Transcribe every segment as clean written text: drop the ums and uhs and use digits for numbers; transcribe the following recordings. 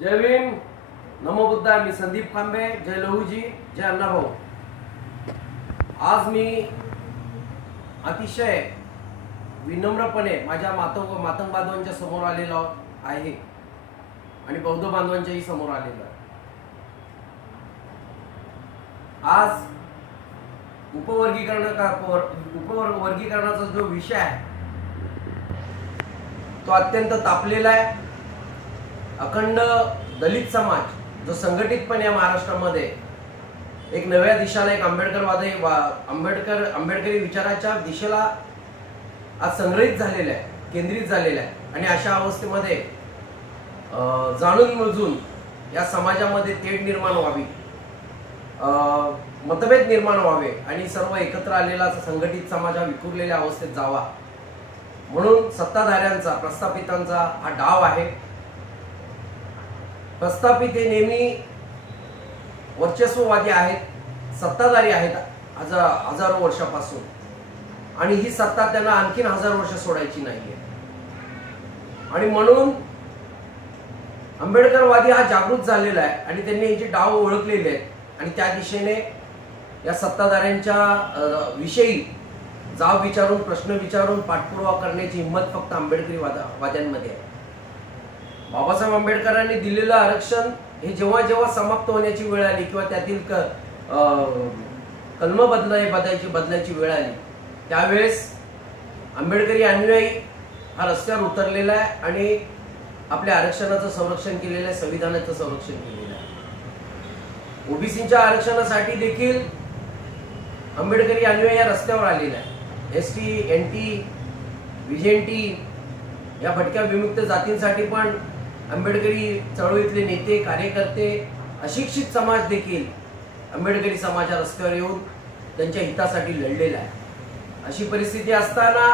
जय भीम, नमो बुद्धा. मी संदीप खांबे. जय लहूजी, जय अण्णाभाऊ. आज मी अतिशय विनम्रपणे माझ्या मातंग बांधवांच्या समोर आलेलो आहे आणि बौद्ध बांधवांच्याही समोर आलेलो आहे. आज उपवर्गीकरणाचा जो विषय आहे तो अत्यंत तापलेला आहे. अखंड दलित समाज जो संघटितपणे या महाराष्ट्रामध्ये एक नव्या दिशेला, एक आंबेडकरी विचाराच्या दिशेला आज संग्रहित झालेला आहे, केंद्रित झालेला आहे. आणि अशा अवस्थेमध्ये जाणून बुजून या समाजामध्ये तेढ निर्माण व्हावी, मतभेद निर्माण व्हावे आणि सर्व एकत्र आलेला संघटित समाज हा विखुरलेल्या अवस्थेत जावा म्हणून सत्ताधाऱ्यांचा, प्रस्थापितांचा हा डाव आहे. प्रस्थापित हे नेहमी वर्चस्ववादी आहेत, सत्ताधारी आहेत हजारो वर्षापासून, आणि ही सत्ता त्यांना आणखीन 1000 वर्ष सोडायची नाहीये. आणि म्हणून आंबेडकरवादी हा जागृत झालेला आहे आणि त्यांनी याचे डाव ओळखलेले आहेत आणि त्या दिशेने या सत्ताधाऱ्यांच्या विषयी जाब विचारून, प्रश्न विचारून पाठपुरावा करण्याची हिंमत फक्त आंबेडकरी वाद्यांमध्ये आहे. बाबासाहेब आंबेडकरांनी दिलेलं आरक्षण हे जेव्हा जेव्हा समाप्त होण्याची वेळ आली किंवा त्यातील कलम बदलायची वेळ आली त्यावेळेस आंबेडकरी अनुयायी हा रस्त्यावर उतरलेला आहे आणि आपल्या आरक्षणाचं संरक्षण केलेलं आहे, संविधानाचं संरक्षण केलेलं आहे. ओबीसीच्या आरक्षणासाठी देखील आंबेडकरी अनुयायी या रस्त्यावर आलेला आहे. ST, NT, VJNT या भटक्या विमुक्त जातींसाठी पण आंबेडकरी चळवळीतले नेते, कार्यकर्ते, अशिक्षित समाज देखील आंबेडकरी समाजा रस्त्यावर येऊन त्यांच्या हितासाठी लढलेला आहे. अशी परिस्थिती असताना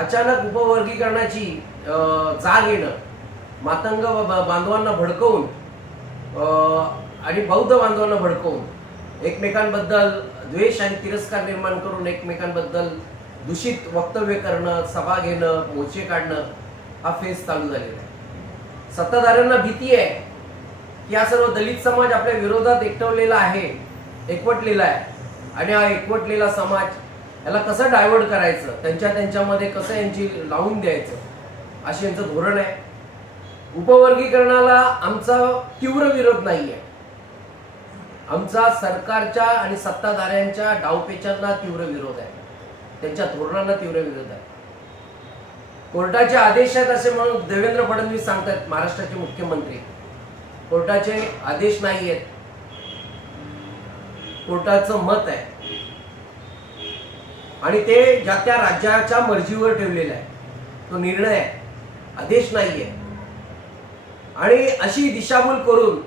अचानक उपवर्गीकरणाची जाग येणं, मातंग बांधवांना भडकवून आणि बौद्ध बांधवांना भडकवून एकमेकांबद्दल द्वेष आणि तिरस्कार निर्माण करून एकमेकांबद्दल दूषित वक्तव्य करणं, सभा घेणं, मोर्चे काढणं हा फेज चालू झालेला आहे. सत्ताधाऱ्यांना भीती आहे की हा सर्व दलित समाज आपल्या विरोधात एकवटलेला आहे आणि हा एकवटलेला समाज याला कसं डायव्हर्ट करायचं, त्यांच्यामध्ये कसं यांची लावून द्यायचं असे यांचं धोरण आहे. उपवर्गीकरणाला आमचा तीव्र विरोध नाहीये. आमचा सरकारच्या आणि सत्ताधाऱ्यांच्या डावपेचांना तीव्र विरोध आहे, त्यांच्या धोरणांना तीव्र विरोध आहे. कोर्टाचे आदेश आहेत असे म्हणून देवेंद्र फडणवीस सांगतात, महाराष्ट्राचे मुख्यमंत्री. कोर्टाचे आदेश नाही आहेत, कोर्टाचं मत आहे आणि ते ज्या त्या राज्याच्या मर्जीवर ठेवलेलं आहे. तो निर्णय आहे, आदेश नाहीये. आणि अशी दिशाभूल करून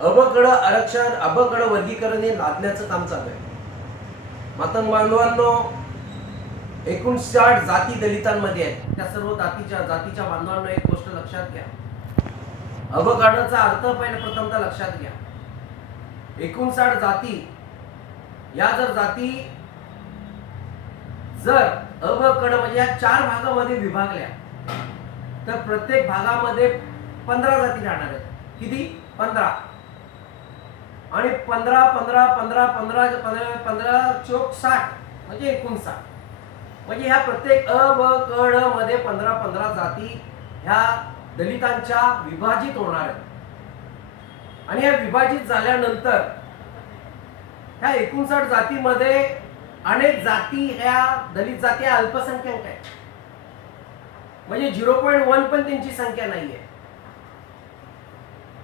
अबकड आरक्षण, अबकड वर्गीकरण हे लादण्याचं काम चालू आहे. मातंग बांधवांनो, 59 जाती दलितांमध्ये आहेत. त्या सर्व जातीच्या बांधवांना एक गोष्ट लक्षात घ्या. अबकडचा अर्थ पहिले प्रथमतः लक्षात घ्या. 59 जाती, या जर जाती जर अबकड म्हणजे या 4 भागामध्ये विभागल्या तर प्रत्येक भागामध्ये 15 जाती राहणार आहेत. किती? 15. आणि 15 चोक 60 म्हणजे 59. म्हणजे ह्या प्रत्येक अ ब क ड मध्ये 15 जाती ह्या दलितांच्या विभाजित होणार आहेत. आणि ह्या विभाजित झाल्यानंतर ह्या 59 जातीमध्ये अनेक जाती ह्या दलित जाती अल्पसंख्याक आहेत. म्हणजे 0.1 पण त्यांची संख्या नाहीये.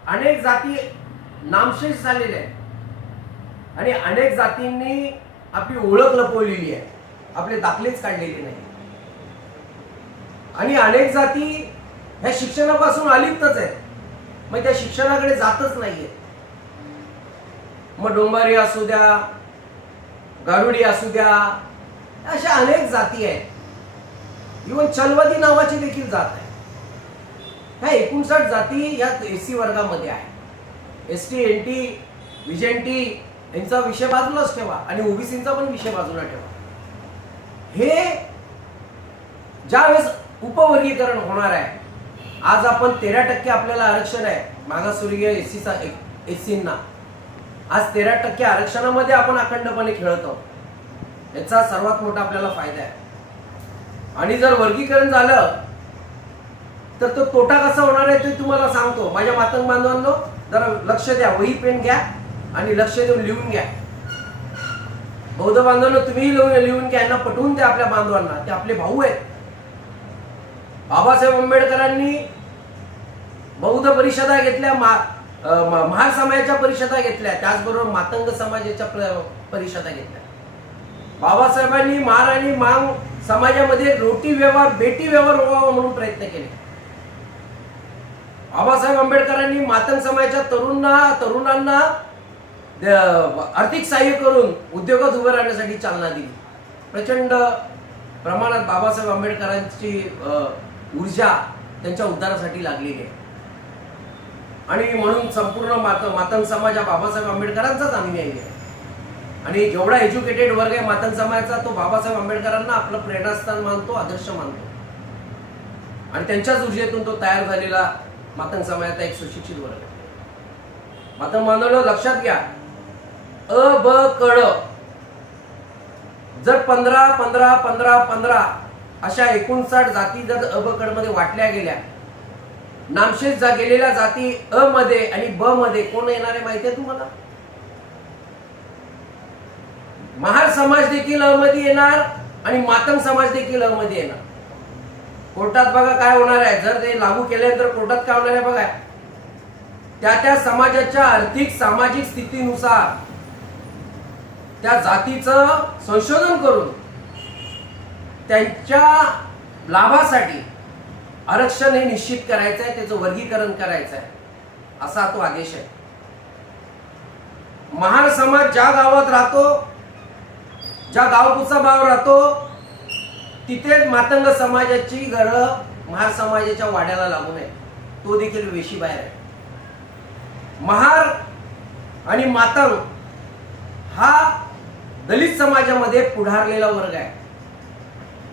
अनेक जाती नामशेष झालेल्या आहेत आणि अनेक जातींनी आपली ओळख लपवलेली आहे, आपले दाखलेच काढलेले नाही. आणि अनेक जाती ह्या शिक्षणापासून अलिप्तच आहेत, मग त्या शिक्षणाकडे जातच नाहीये. मग डोंबारी असू द्या, गारुडी असू द्या, अशा अनेक जाती आहेत. इव्हन चलवादी नावाची देखील जात आहे. ह्या 59 जाती या SC वर्गामध्ये आहे. ST, NT, VJNT यांचा विषय बाजूलाच ठेवा आणि ओबीसीचा पण विषय बाजूला ठेवा. हे ज्यावेळेस उपवर्गीकरण होणार आहे, आज आपण 13% आपल्याला आरक्षण आहे, मागासवर्गीय एससींना आज 13% आरक्षणामध्ये आपण अखंडपणे खेळत आहोत. याचा सर्वात मोठा आपल्याला फायदा आहे. आणि जर वर्गीकरण झालं तर तो तोटा कसा होणार आहे ते तुम्हाला सांगतो. माझ्या मातंग बांधवांनो, जरा लक्ष द्या, वही पेन घ्या आणि लक्ष देऊन लिहून घ्या. बौद्ध बांधवांनो, तुम्ही लिहून घ्या, यांना पटवून द्या आपल्या बांधवांना, ते आपले भाऊ आहेत. बाबासाहेब आंबेडकरांनी बौद्ध परिषदा घेतल्या, महार समाजाच्या परिषदा घेतल्या, त्याचबरोबर मातंग समाजाच्या परिषदा घेतल्या. बाबासाहेबांनी महार आणि मांग समाजामध्ये रोटी व्यवहार, बेटी व्यवहार व्हावा म्हणून प्रयत्न केले. बाबासाहेब आंबेडकरांनी मातंग समाजाच्या तरुणांना आर्थिक सहाय्य करून उद्योगात उभे राहण्यासाठी चालना दिली. प्रचंड प्रमाणात बाबासाहेब आंबेडकरांची ऊर्जा त्यांच्या उद्धारासाठी लागलेली आहे. आणि म्हणून संपूर्ण मातंग समाज हा बाबासाहेब आंबेडकरांचाच अनुयायी आहे. आणि जेवढा एज्युकेटेड वर्ग आहे मातंग समाजाचा, तो बाबासाहेब आंबेडकरांना आपलं प्रेरणास्थान मानतो, आदर्श मानतो. आणि त्यांच्याच ऊर्जेतून तो तयार झालेला मातंग समाजाचा एक सुशिक्षित वर्ग आहे. मातंग बांधवांनो, लक्षात घ्या, अ ब कड जर 15 अशा 59 जाती जर अ ब कड मध्ये वाटल्या गेल्या, नामशेष गेलेल्या जाती अ मध्ये आणि ब मध्ये कोण येणार आहे माहिती आहे तुम्हाला? महार समाज देखील अ मध्ये येणार आणि मातंग समाज देखील अ मध्ये येणार. कोर्टात बघा काय होणार आहे, जर ते लागू केल्यानंतर कोर्टात काय होणार आहे बघा. त्या समाजाच्या आर्थिक सामाजिक स्थितीनुसार त्या जातीचं संशोधन करून त्यांच्या लाभासाठी आरक्षण हे निश्चित करायचं आहे, त्याचं वर्गीकरण करायचं आहे, असा तो आदेश आहे. महार समाज ज्या गावात राहतो, ज्या गावकुचा भाव राहतो, तिथेच मातंग समाजाची घरं महार समाजाच्या वाड्याला लागू नये, तो देखील वेशी बाहेर आहे. महार आणि मातंग हा दलित समाजामध्ये पुढारलेला वर्ग आहे.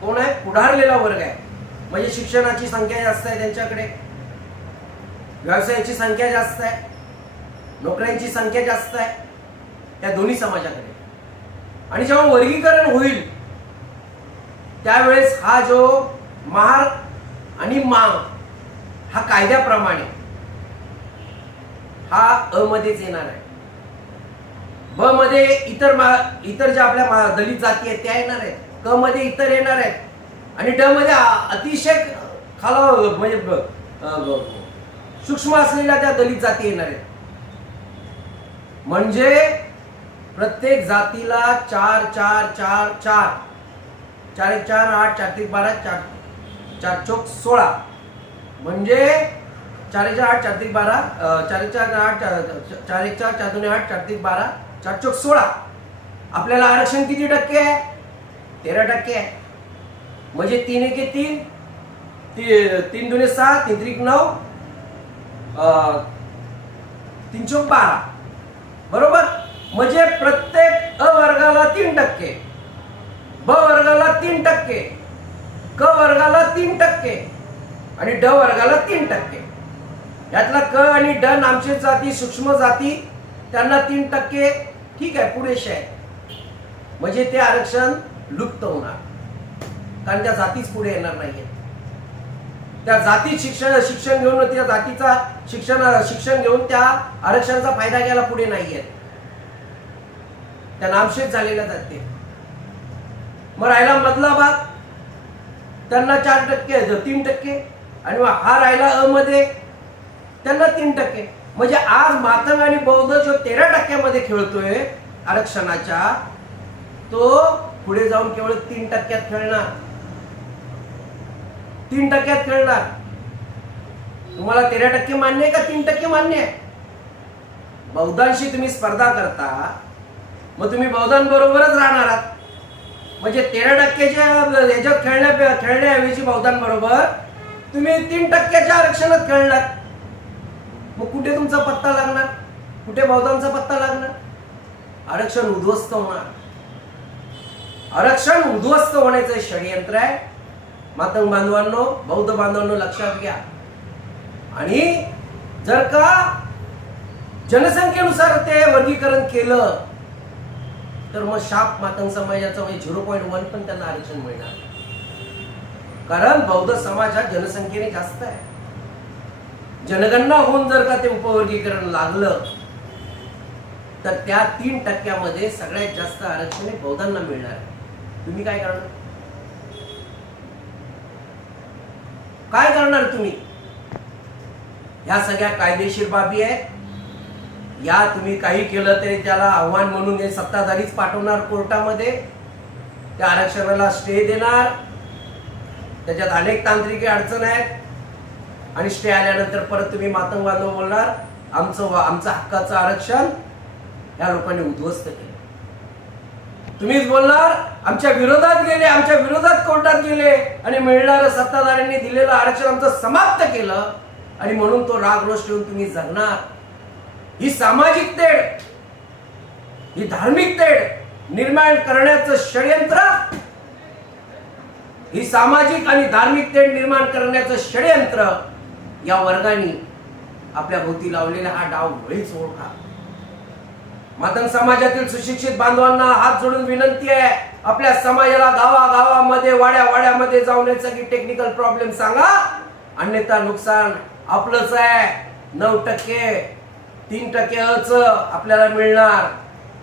कोण आहे? पुढारलेला वर्ग आहे. म्हणजे शिक्षणाची संख्या जास्त आहे त्यांच्याकडे, व्यवसायाची संख्या जास्त आहे, नोकऱ्यांची संख्या जास्त आहे त्या दोन्ही समाजाकडे. आणि जेव्हा वर्गीकरण होईल त्यावेळेस हा जो महार आणि मांग हा कायद्याप्रमाणे हा अ मध्येच येणार आहे. ब मध्ये इतर ज्या आपल्या दलित जाती आहेत त्या येणार आहेत, क मध्ये इतर येणार आहेत आणि ड मध्ये अतिशय खाला म्हणजे सूक्ष्म असलेल्या त्या दलित जाती येणार आहेत. म्हणजे प्रत्येक जातीला 4 4 4 4 4 1 4 8 4 3 12 4 चौक 16 म्हणजे 4 1 8 4 3 12 4 1 4 8 4 1 4 4 2 8 4 3 12 4 चौक 16. आपल्याला आरक्षण किती टक्के आहे? 13% आहे. म्हणजे 3 1 3 3 2 6 3 3 9 3 चौक 12 बरोबर. म्हणजे प्रत्येक अ वर्गाला 3%, ब वर्गाला 3%, क वर्गाला 3% आणि ड वर्गाला 3%. यातला क आणि ड नामशेष जाती, सूक्ष्म जाती, त्यांना 3%. ठीक आहे, पुरेसे आहे. म्हणजे ते आरक्षण लुप्त होणार, कारण त्या जातीच पुढे येणार नाहीये. त्या जातीत शिक्षण घेऊन, त्या जातीचा शिक्षण घेऊन त्या आरक्षणाचा फायदा घ्यायला पुढे नाहीये, त्या नामशेष झालेल्या जाती. मग राहिला मधला भाग, त्यांना 4%, 3% आणि हा राहिला अ मध्ये, त्यांना 3%. म्हणजे आज मातंग आणि बौद्ध जो 13% खेळतोय आरक्षणाच्या, तो पुढे जाऊन केवळ 3% खेळणार. 3% खेळणार. तुम्हाला 13% मान्य आहे का 3% मान्य आहे? बौद्धांशी तुम्ही स्पर्धा करता, मग तुम्ही बौद्धांबरोबरच राहणार आहात. म्हणजे 13%च्या याच्यात खेळण्याऐवजी बौद्धांबरोबर तुम्ही 3%च्या आरक्षणात खेळणार. मग कुठे तुमचा पत्ता लागणार? कुठे बौद्धांचा पत्ता लागणार? आरक्षण उद्ध्वस्त होणार. आरक्षण उद्ध्वस्त होण्याचं षडयंत्र आहे. मातंग बांधवांनो, बौद्ध बांधवांनो, लक्षात घ्या. आणि जर का जनसंख्येनुसार ते वर्गीकरण केलं तर मग शाप मातंग समाजाचं म्हणजे 0.1 पण त्यांना आरक्षण मिळणार, कारण बौद्ध समाज हा जनसंख्येने जास्त आहे. जनगणना होऊन जर का ते उपवर्गीकरण लागलं तर त्या 3% सगळ्यात जास्त आरक्षण हे बौद्धांना मिळणार आहे. तुम्ही काय करणार? काय करणार तुम्ही? ह्या सगळ्या कायदेशीर बाबी आहेत. या तुम्ही काही केलं तरी त्याला आव्हान म्हणून हे सत्ताधारीच पाठवणार कोर्टामध्ये, त्या आरक्षणाला स्टे देणार. त्याच्यात अनेक तांत्रिक अडचण आहेत आणि स्टे आल्यानंतर परत तुम्ही मातंग बांधव बोलणार आमचं हक्काचं आरक्षण या लोकांनी उद्ध्वस्त केलं. तुम्हीच बोलणार आमच्या विरोधात गेले, आमच्या विरोधात कोर्टात गेले आणि मिळणारं सत्ताधाऱ्यांनी दिलेलं आरक्षण आमचं समाप्त केलं आणि म्हणून तो राग रोष ठेवून तुम्ही जगणार. ही सामाजिक तेढ, ही धार्मिक तेढ निर्माण करण्याचं षडयंत्र, ही सामाजिक आणि धार्मिक तेढ निर्माण करण्याचं षडयंत्र या वर्गाने आपल्या भोवती लावलेला हा डाव वेळीच ओळखा. मातंग समाजातील सुशिक्षित बांधवांना हात जोडून विनंती आहे, आपल्या समाजाला गावागावामध्ये वाड्यावाड्यामध्ये जाऊन सगळी टेक्निकल प्रॉब्लेम सांगा, अन्यथा नुकसान आपलंच आहे. 9%, 3% आपल्याला मिळणार.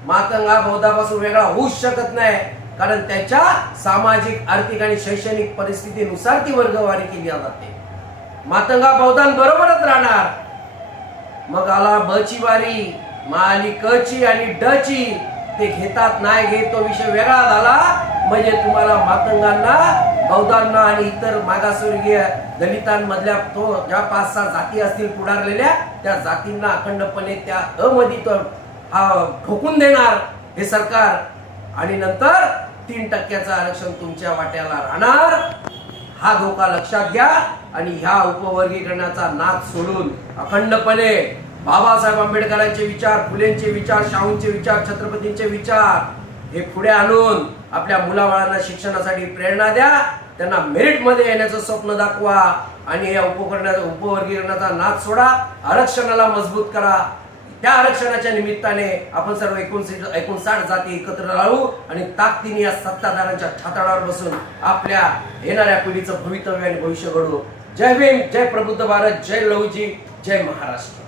मातंग हा बौद्धापासून वेगळा होऊच शकत नाही, कारण त्याच्या सामाजिक, आर्थिक आणि शैक्षणिक परिस्थितीनुसार ती वर्गवारी केली जाते. मातंग हा बौद्धांबरोबरच राहणार. मग आला ब ची वारी, मग आली क ची आणि ड ची. ते घेतात नाही घेत तो विषय वेगळा झाला. म्हणजे तुम्हाला मातंगांना, बौद्धांना आणि इतर मागासवर्गीय दलितांमधल्या तो ज्या 5-6 जाती असतील पुढारलेल्या, त्या जातींना अखंडपणे त्या अमध्ये तो ठोकून देणार हे सरकार. आणि नंतर 3% आरक्षण तुमच्या वाट्याला राहणार. हा धोका लक्षात घ्या आणि ह्या उपवर्गीकरणाचा नाद सोडून अखंडपणे बाबासाहेब आंबेडकरांचे विचार, फुलेंचे विचार, शाहूंचे विचार, छत्रपतींचे विचार हे पुढे आणून आपल्या मुलाबाळांना शिक्षणासाठी प्रेरणा द्या. त्यांना मेरिट मध्ये येण्याचं स्वप्न दाखवा आणि या उपवर्गीकरणाचा नाद सोडा. आरक्षणाला मजबूत करा. त्या आरक्षणाच्या निमित्ताने आपण सर्व 59 जाती एकत्र राहू आणि ताकदीने या सत्ताधाऱ्यांच्या छाताडावर बसून आपल्या येणाऱ्या पिढीचं भवितव्य आणि भविष्य घडवू. जय भीम, जय प्रबुद्ध भारत, जय लहुजी, जय महाराष्ट्र.